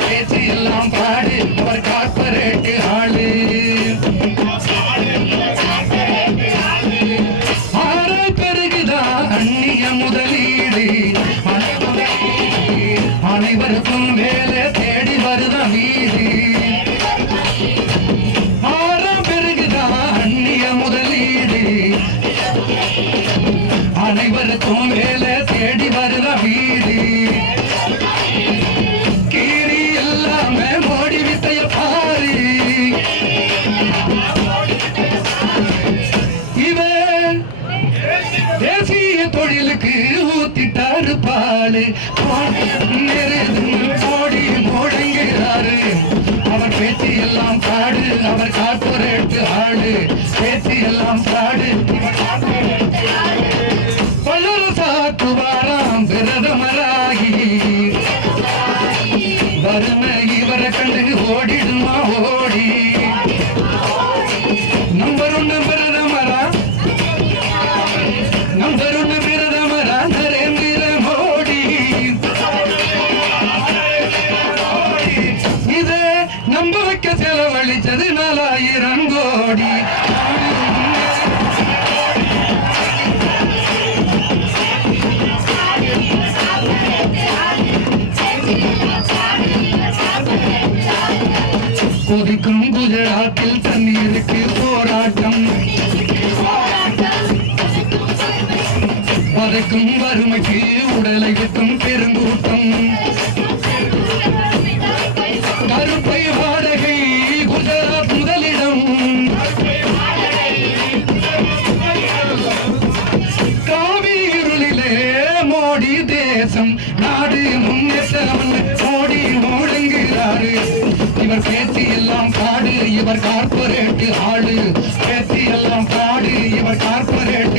பேச்சு எல்லாம் பாடு அவர் கார்பரேட் ஆளு ஆற பெருகுதான் அந்நிய முதலீடு அனைவருக்கும் வேலை தேடி வருதான் வீடு ஆற பெருகுதான் அந்நிய முதலீடு அனைவருக்கும் வேலை தேடி வருதான் வீடு கீரி எல்லாமே மோடி வித்தைய பாரு இவன் தேசிய தொழிலுக்கு ஊத்திட்டாரு பாலு மோடி முடங்கிறாரு அவர் பேச்சு எல்லாம் பாடு அவர் கார்பரேட் ஆளு பேச்சு எல்லாம் பாடு பலரு சாக்குவாராம் பிரதமராகி வறுமை இவரை கண்டு ஓடிடுமா ஓடி நம்பர் ஒன்று பிரதமரா நம்பர் ஒன்று பிரதமரா நரேந்திர மோடி இதை நம்ப வைக்க செலவழிச்சது 4000 கோடி கொதிக்கும் குஜராத்தில் தண்ணீருக்கு போராட்டம் வதைக்கும் வறுமைக்கு உடலை விட்டும் பெருங்கூட்டம் கருப்பை வாடகை குஜராத் முதலிடம் காவிருளிலே மோடி தேசம் நாடு முன்னேற்றம் மோடி முழங்குகிறாரு இவர் பேச்சு எல்லாம் பாடு இவர் கார்பரேட் ஆளு பேச்சு எல்லாம் பாடு இவர் கார்பரேட்